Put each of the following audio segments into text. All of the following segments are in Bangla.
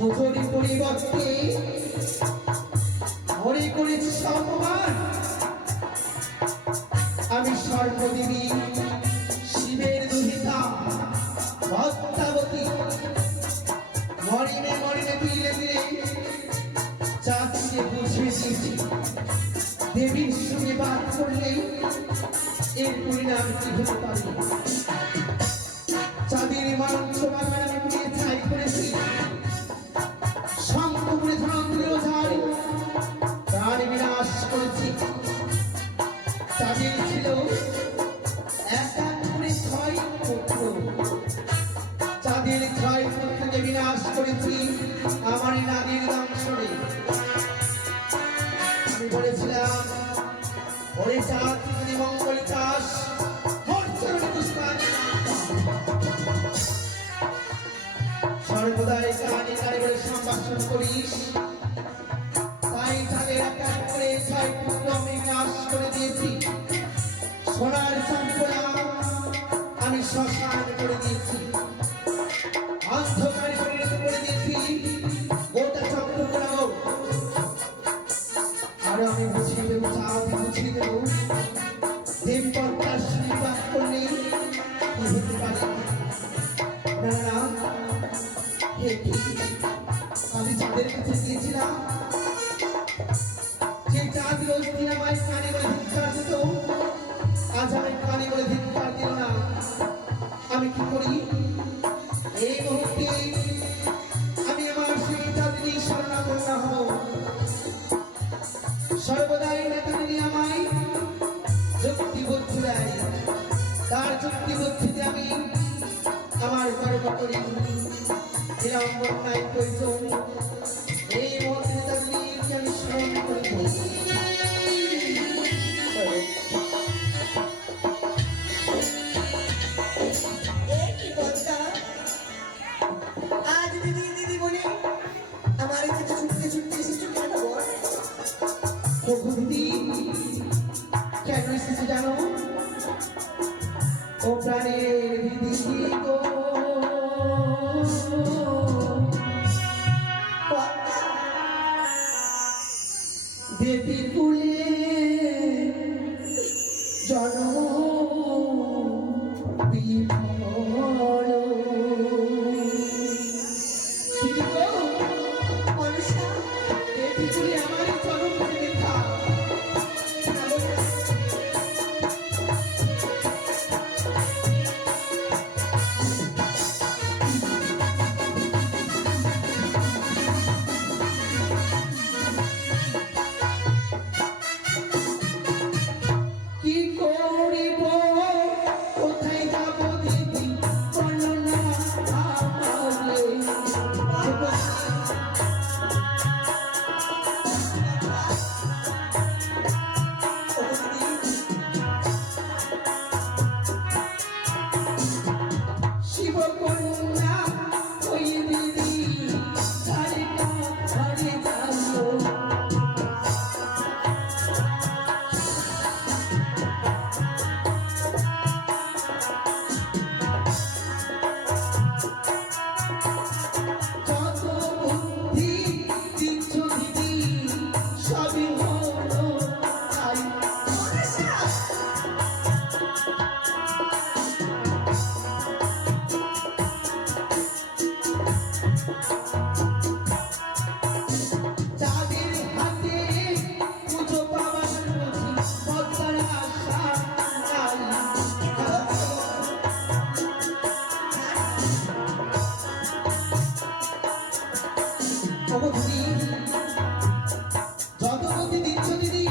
পুজোরি পরিবর্তে মনে করেছি সম্মান। আমি সর্বদেবী শিবের দুহিতা পদ্মাবতী, মরিনে মরিনে তিলে তিলে চাঁদকে বুঝিয়ে দিয়েছি দেবীর সঙ্গে বাদ করলে এর পরিণাম কি হতে পারে। চাঁদের মাংস বাগান আমি পুড়িয়ে ছাই করেছি, শঙ্খপুরে ধরন্ত্রীয় ঝাড় প্রাণ বিনাশ করেছি। চাঁদের ছিল এক এক করে 6 পুত্র, চাঁদের 6 পুত্রকে বিনাশ করেছি আমার নাগের দংশনে। আমি বলেছিলাম ওরে চাঁদ যদি মঙ্গল চাষ সর্বদাই কানে কানে বলে সম্ভাষণ করিস, তাই তাদের এক এক করে 6 পুত্র আমি নাশ করে দিয়েছি। সোনার চম্পলা আমি শ্মশান করে দিয়েছি, অন্ধকারে পরিণত করে দিয়েছি গোটা চক্রপুরাও। আরো আমি বুঝিয়ে দেবো, চাঁদ বুঝিয়ে দেবো দেবপত্তার আশীর্বাদ করলেই কি হতে পারে। না না, আমি চাঁদের কাছে গিয়েছিলাম, যে চাঁদ রোজ দিন আমায় কানে বলে ধিক্কার দিত, আজ আমি কানে বলে ধিক্কার দিল না। আমি কি করি এই মুহূর্তে? আমি আমার সেই চাঁদিনী শরণাপন্ন হব। সর্বদাই নেতাদিনী আমায় যুক্তি বুদ্ধি দেয়, তার যুক্তি বুদ্ধিতে আমি আমার কর্ম করি। বিড়ম্বন নাই প্রয়োজন, এই মুহূর্তে নেতাদিনীকে আমি স্মরণ করে বলছি। আজ দিদি দিদি বলে আমার কাছে ছুটতে ছুটতে এসেছো কেন বল? প্রভু দিদি কেন এসেছে জানো? ও প্রাণের দিদি গো, দেবী কুলে জন্ম বিফল। দিদি গো, মনসা দেবী কুলে আমার জন্ম মিথ্যা। কি করিব, কোথায় যাব দিদি বলো না আমারে। শিবকন্যা ওই দিদি ঘরে ঘরে যাবো। যত বুদ্ধি দিচ্ছ দিদি সবই হলো তাই। চাঁদের হাতে পুজো পাওয়ার বুঝি পদ্মার আশা নাই। যত বুদ্ধি দিচ্ছ দিদি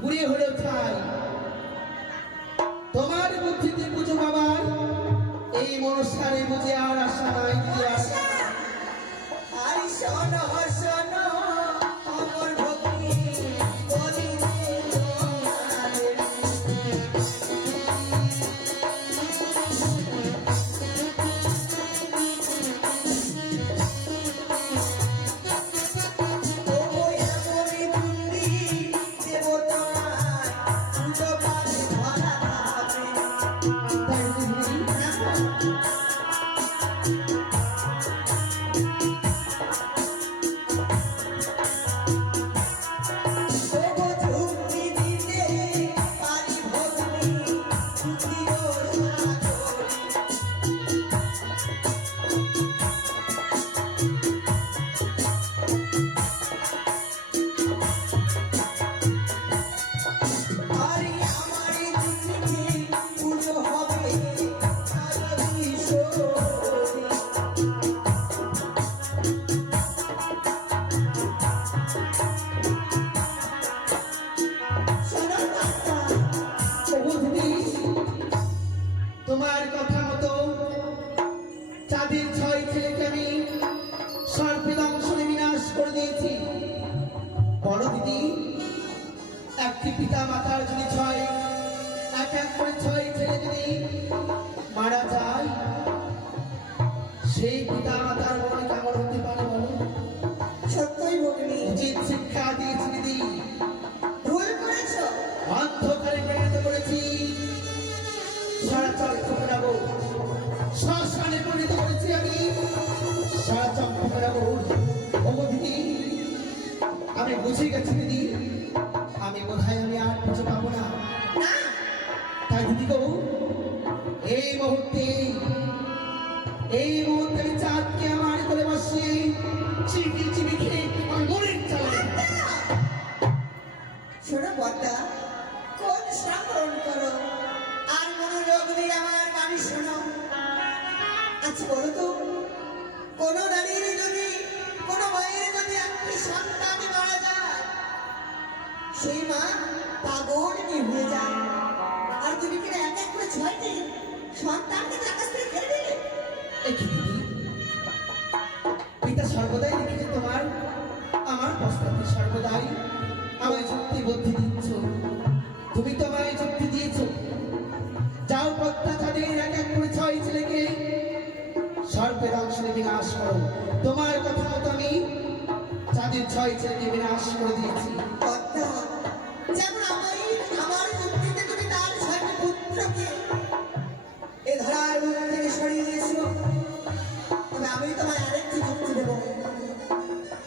পুরে হলো ঠাই। তোমার বুদ্ধিতে পুজো বাবার এই মনসারে বুঝে আর আশা নাই দিদি। পিতা মাতার যদি ছয় এক এক করে ছয় ছেলে যদি মারা যায়, সেই পিতা মাতার মনে কেমন হতে পারে বলো? সত্যই ভগিনী, উচিত শিক্ষা দিয়েছি দিদি, ভুল করেছো। অন্ধকারে প্রেরিত করেছি, সারা চক্র ফেরাবো, শ্মশানে পরিণত করেছি আমি, সারা চক্র ফেরাবো। ও দিদি, আমি বুঝে গেছি দিদি, আমি বোধহয় আমি আর কিছু পাবো না। না, তাই দিদি গো, এই মুহূর্তে আমি চাঁদকে আমার করে বসিয়ে চিবি চিবি খেয়ে আমার মনের চালায়। শোনো বদ্দা, কোন সংগ্রহণ করো আর মনোযোগ দিয়ে আমার বাণী শোনো। আচ্ছা বলো তো, কোন নারীর যদি, কোন মায়ের যদি একটি সন্তান মারা যায়, সেই মা পাগল হয়ে যায়। আর তুমি কিনা এক এক করে ছয়টি সন্তানকে তার কাছ থেকে কেড়ে দিলে। এই কি দিদি, পিতা সর্বদাই লিখেছে তোমার আমার প্রস্তাবে সর্বদাই আমায় যুক্তি বুদ্ধি দিচ্ছ। তুমি তো আমায় যুক্তি দিয়েছ, যাও পদ্মা চাঁদের এক এক করে ছয় ছেলেকে সর্পের অংশে বিনাশ করো। তোমার কথা মতো আমি চাঁদের ছয় ছেলেকে বিনাশ করে দিয়েছি। বদ্দা, যেমন আমার যুক্তিতে তুমি তার ছয়টি পুত্রকে এ ধরার মুখ থেকে সরিয়ে দিয়েছো, তবে আমি তোমায় আরেকটি যুক্তি দেবো।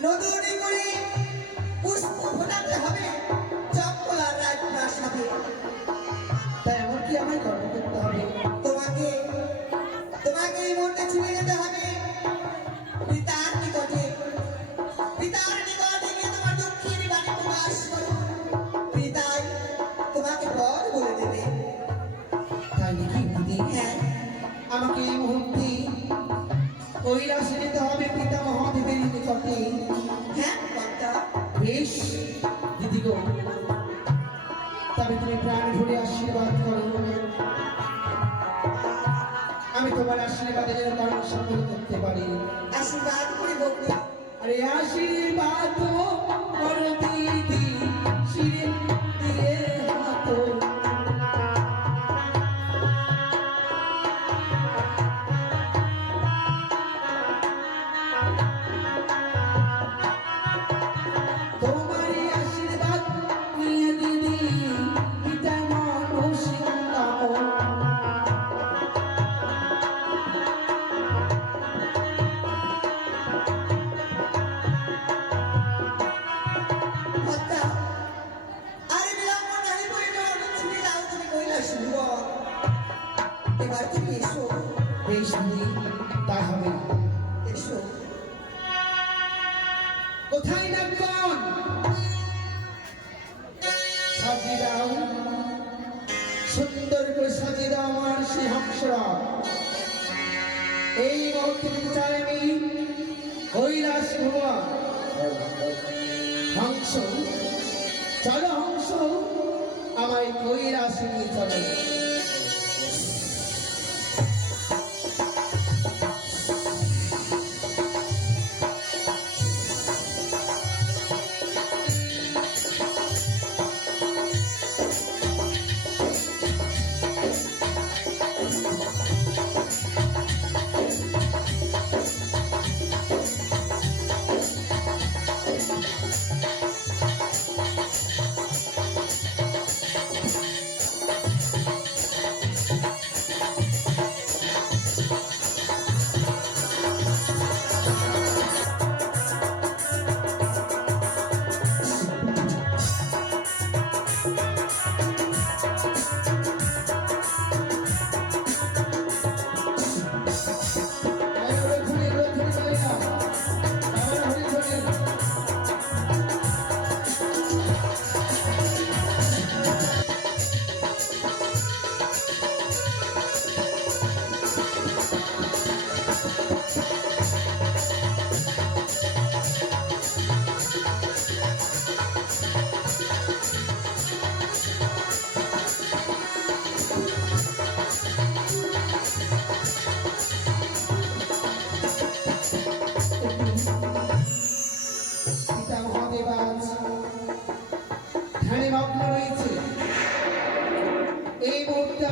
নতুন করে পুষ্প ফোটাতে হবে চপ্পলার রাজপ্রাসাদে। তাই এমন কি আমায় গর্ব করতে হবে? তোমাকে তোমাকে এই মুহূর্তে ছুটে যেতে হবে পিতার নিকটে। পিতার নিকটে গিয়ে তোমার দুঃখের বাণী প্রকাশ করো। পিতাই তোমাকে পথ বলে দেবে। তাই নাকি দিদি? হ্যাঁ, আমাকে এই মুহূর্তে কৈলাসে যেতে হবে পিতা মহাদেবের নিকটে। হ্যাঁ বদ্দা, বেশ দিদি গো, তবে তুমি প্রাণ ভরে আশীর্বাদ করো, আমি তোমার আশীর্বাদে যেন কর্ম সফল করতে পারি। আশীর্বাদ করে বলবে। আরে আশীর্বাদ করো দিদি, শিরে দিয়ে হাত। তোমারই আশীর্বাদ নিয়ে দিদি, পিতা মানুষ কামনা। বদ্দা, আর বিলম্ব নাহি করিবে, ছুটে যাও তুমি কৈলাস ভুবন। এবার তুমি এসো, বেশ দিদি, তাই হবে। এসো। কোথায় নাগন? সাজিয়ে দাও, সুন্দর করে সাজিয়ে দাও আমার সেই হংসরা। এই মুহূর্তে চাই আমি কৈলাস ভুবন। হংস, চলো হংস, আমায় কৈলাসে নিয়ে চলো।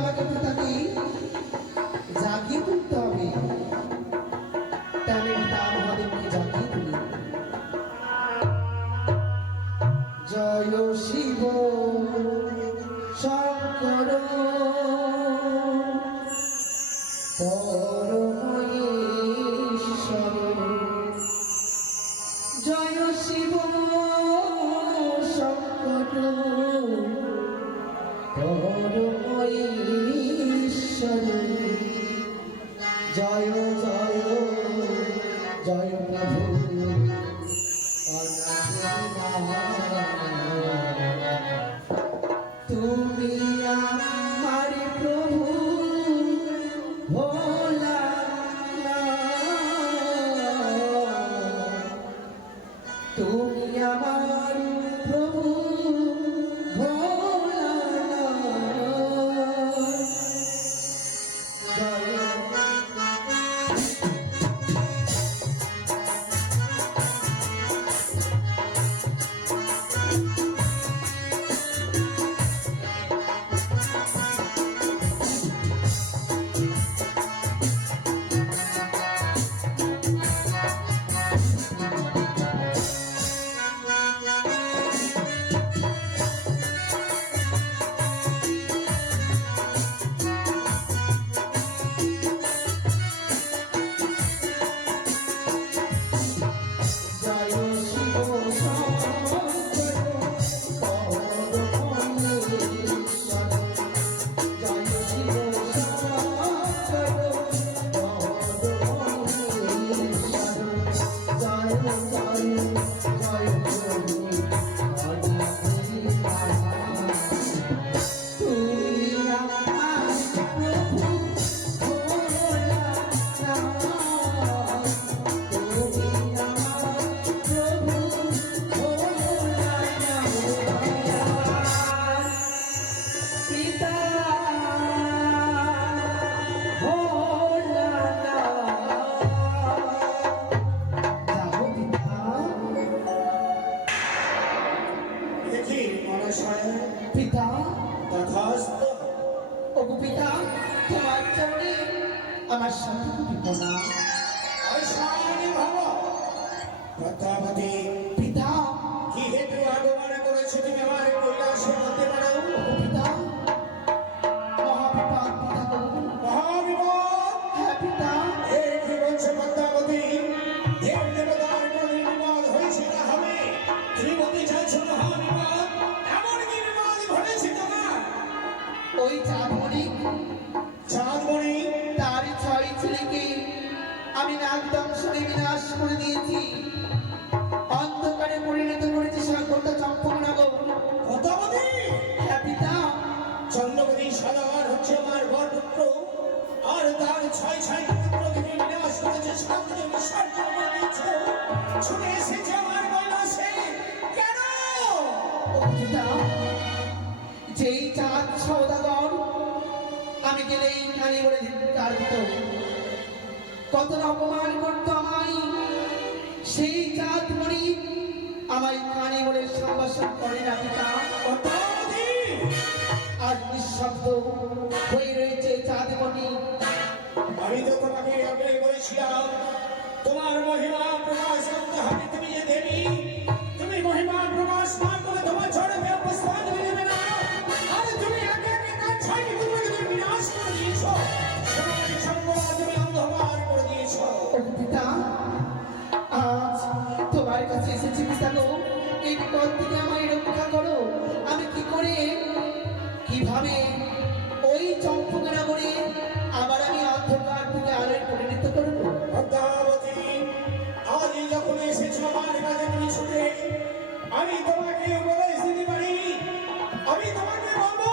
আমাকে পিতাকে জাগিয়ে তুলতে হবে। তাই আমি পিতা মহাদেবকে জাগিয়ে তুলি। জয় শিব শঙ্কর পরমেশ্বর, জয় শিব শঙ্কর পরমেশ্বর, জয় জয় জয় প্রভু তুমি আমার প্রভু ভোলা, তুমি আমার প্রভু ভোলা, জয় জয় শিব শঙ্কর পরমেশ্বর, জয় শিব শঙ্কর পরমেশ্বর, জয় জয় জয় প্রভু তুমি আমার প্রভু ভোলা, তুমি আমার প্রভু ভোলা, পিতা ভোলা, যাবো পিতা। দেখি মনসায় পিতা, তথাস্ত। ওগো পিতা, তোমার চরণে আমার সাথে দিব না। অশ্বানি ভব প্রতাপতি, পিতা, কি হেতু আগমন করেছো তুমি আমার কৈলাসে হতে পারো? ওগো পিতা, মহাবিপদ পিতা গো। মহাবিপদ! হ্যাঁ পিতা, এ কি বলছো পদ্মাবতী? দেব দেবতার কোনো বিপদ হয়েছে না হবে? তুমি বলতে চাইছো মহাবিপদ? এমন কি বিপদ ঘটেছে তোমার? ওই চাঁদমণি চাঁদমণি তার 6 ছেলেকে আমি নাগদংশনে বিনাশ করে দিয়েছি, অন্ধকারে পরিণত করেছি সাগরটা চম্পকনগর। পদ্মাবতী! হ্যাঁ পিতা, চন্দ্রবতী সদাগর হচ্ছে আমার বরপুত্র, আর তার 6 পুত্রকে তুমি বিনাশ করেছে, সাগরে বিসর্জন করে দিয়েছো। ছুটে এসেছে আমার কৈলাসে কেন? ওগো পিতা, যেই চাঁদ সওদাগর আমি গেলেই কানে বলে ধিক্কার দিত, কত না অপমান করতো আমায়, সেই চাঁদমণি আমায় কানে বলে সম্ভাষণ করে না পিতা। পদ্মাবতী! আজ নিঃশব্দ হয়ে রয়েছে চাঁদমণি। আমি তো তোমাকে আগে বলেছিলাম তোমার মহিমা প্রকাশ করতে হবে। তুমি যে দেবী, তুমি মহিমা প্রকাশ না করে তোমার চরণে অবস্থান তুমি দেবে না। আর তুমি একে একে তার 6টি পুত্রকে তুমি বিনাশ করে দিয়েছো, সোনালী সম্পদ তুমি অন্ধকার করে দিয়েছো। ওগো পিতা, আজ তোমার কাছে এসেছি পিতা গো, এই বিপদ থেকে আমায় রক্ষা করো। আমি কি করে কিভাবে ওই চম্পকনগরে আবার আমি অন্ধকার থেকে আলোয় পরিণত করবো? পদ্মাবতী, আজ যখন এসেছো আমার কাছে তুমি ছুটে, আমি তোমাকে উপদেশ দিতে পারি, আমি তোমাকে বলবো।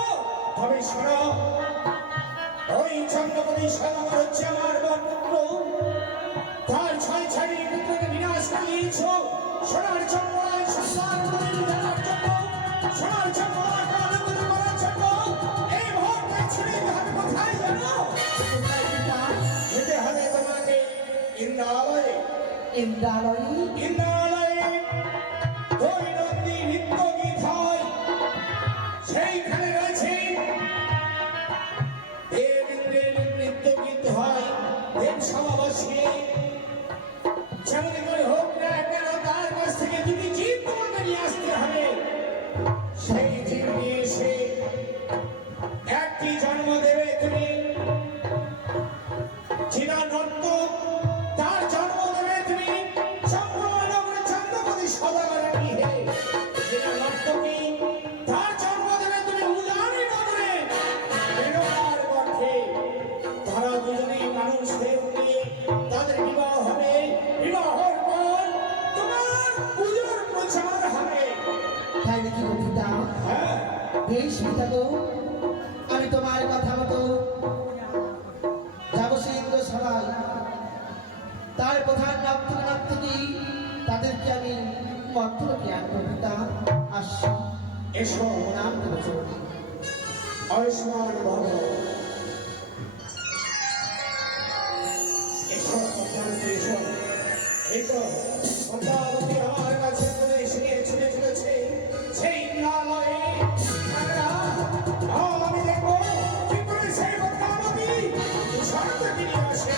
তবে শোনো, ওই চন্দ্রপতি সদাগর হচ্ছে আমার বরপুত্র, তার 6 পুত্রকে বিনাশ করে দিয়েছো। সোনার চন্দ্রায় সন্তান তৈরি করার জন্য, সোনার চন্দ্রাকে আলোকিত করার জন্য এই মুহূর্তে ছুটে যেতে হবে কোথায় জানো? কোথায় পিতা? যেতে হবে তোমাকে ইন্দ্রালয়ে। ইন্দ্রালয়ে? ইন্দ্রালয়ে দৈনন্দিন নিত্য গীত হয়, সেইখানে রয়েছে নাকি গো পিতা? হ্যাঁ বেশ পিতা গো, আমি তোমার কথা মতো যাবো সেই ইন্দ্র সভায়। তার প্রধান নর্তকী তাদেরকে আমি মন্ত্রকে আনবো পিতা। আসছি, এসো নাম দেবো চলবে। আয়ুষ্মান ভব। এসো পদ্মাবতী, এসো। এই তো পদ্মাবতী আমার কাছে করে এসে ছুটে চলেছে সেই ইন্দ্রালয়ে। আমি দেখবো কি করে সেই পদ্মাবতী শরৎ ফিরে আসে।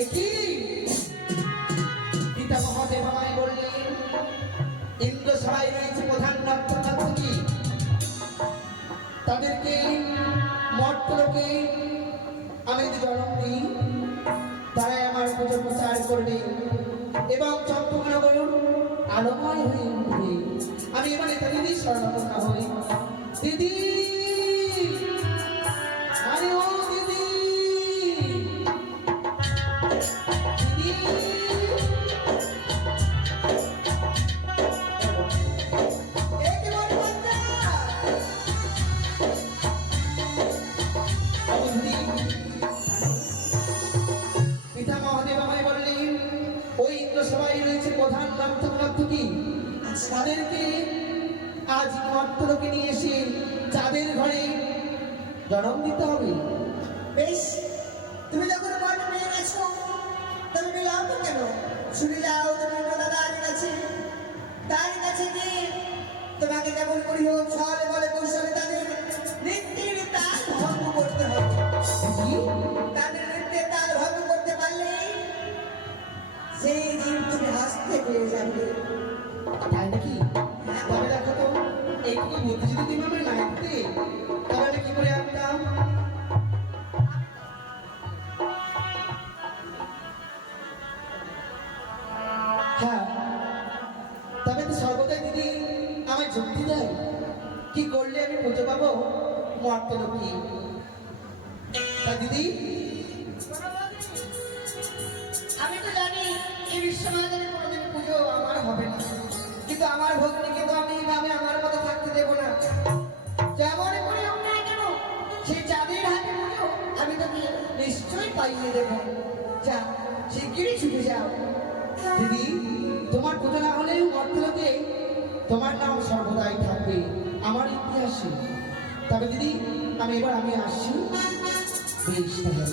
একই পিতা মহাদেব আমায় বললেন ইন্দ্র সভায় রয়েছে প্রধান নর্তকী, তাদেরকে মর্তলোকে আমি যদি জন্ম দিই তারাই আমার পুজো প্রচার করবে এবং চন্দ্রনগর আলোময় হয়ে উঠবে। আমি এবারে দিদি স্বর্ণপূর্ণা হই। দিদি, আরে ও দিদি, দিদি, এ কি বল বন্ধা? পিতা মহাদেব আমায় বললেন ওই ইন্দ্র সভায় রয়েছে প্রধান নর্তকী, তাদেরকে আজ নর্তলোকে নিয়ে এসে চাঁদের ঘরে জন্ম দিতে হবে। বেশ, তুমি যখন বর্ণ পেয়ে গেছো তবে বিলম্ব কেন? শুনে যাও তুমি দাদার কাছে, তার কাছে গিয়ে তোমাকে কেমন করি হোক ছলে বলে কৌশলে তাদের নৃত্যের তাল ভঙ্গ করতে হবে। কি? তাদের নৃত্যের তাল ভঙ্গ করতে পারলে সেই দিন তুমি হাসতে পেয়ে যাবে। তাই নাকি? তবে দেখো তো এইটুকু বুদ্ধি যদি তুমি আমার না দিতে তাহলে কি করে আনতাম? হ্যাঁ, তবে তো সর্বদাই দিদি আমায় যুক্তি দেয় কি করলে আমি পুজো পাবো মর্তলোকে। তা দিদি, আমি তো জানি এই বিশ্বমাতার কোনোদিন পুজো আমার হবে না, কিন্তু আমার ভগ্নীকে তো আমি এইভাবে আমার মতো থাকতে দেবো না। যেমন করে হোক না কেন সেই চাঁদের হাতে পুজো আমি তোকে নিশ্চয়ই পাইয়ে দেবো। যা, শিগগিরই ছুটে যাও। দিদি, তোমার পুজো না হলেও মর্তলোকে তোমার নাম সর্বদাই থাকবে আমার ইতিহাসে। তবে দিদি আমি আসছি। বেশ তাহলে।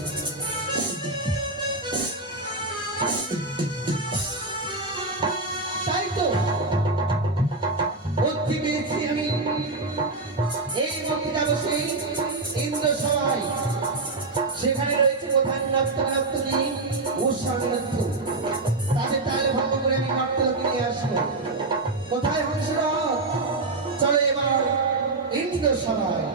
তাই তো বুদ্ধি পেয়েছি আমি। এই মন্ত্রীটা বসে ইন্দ্র সভায়, সেখানে রয়েছে প্রধান নর্তকী ও সংরক্ষ, তাদের তালে ভঙ্গ করে আমি নর্তলোকে নিয়ে আসবো। কোথায় হংসরথ? চলো এবার ইন্দ্র সভায়।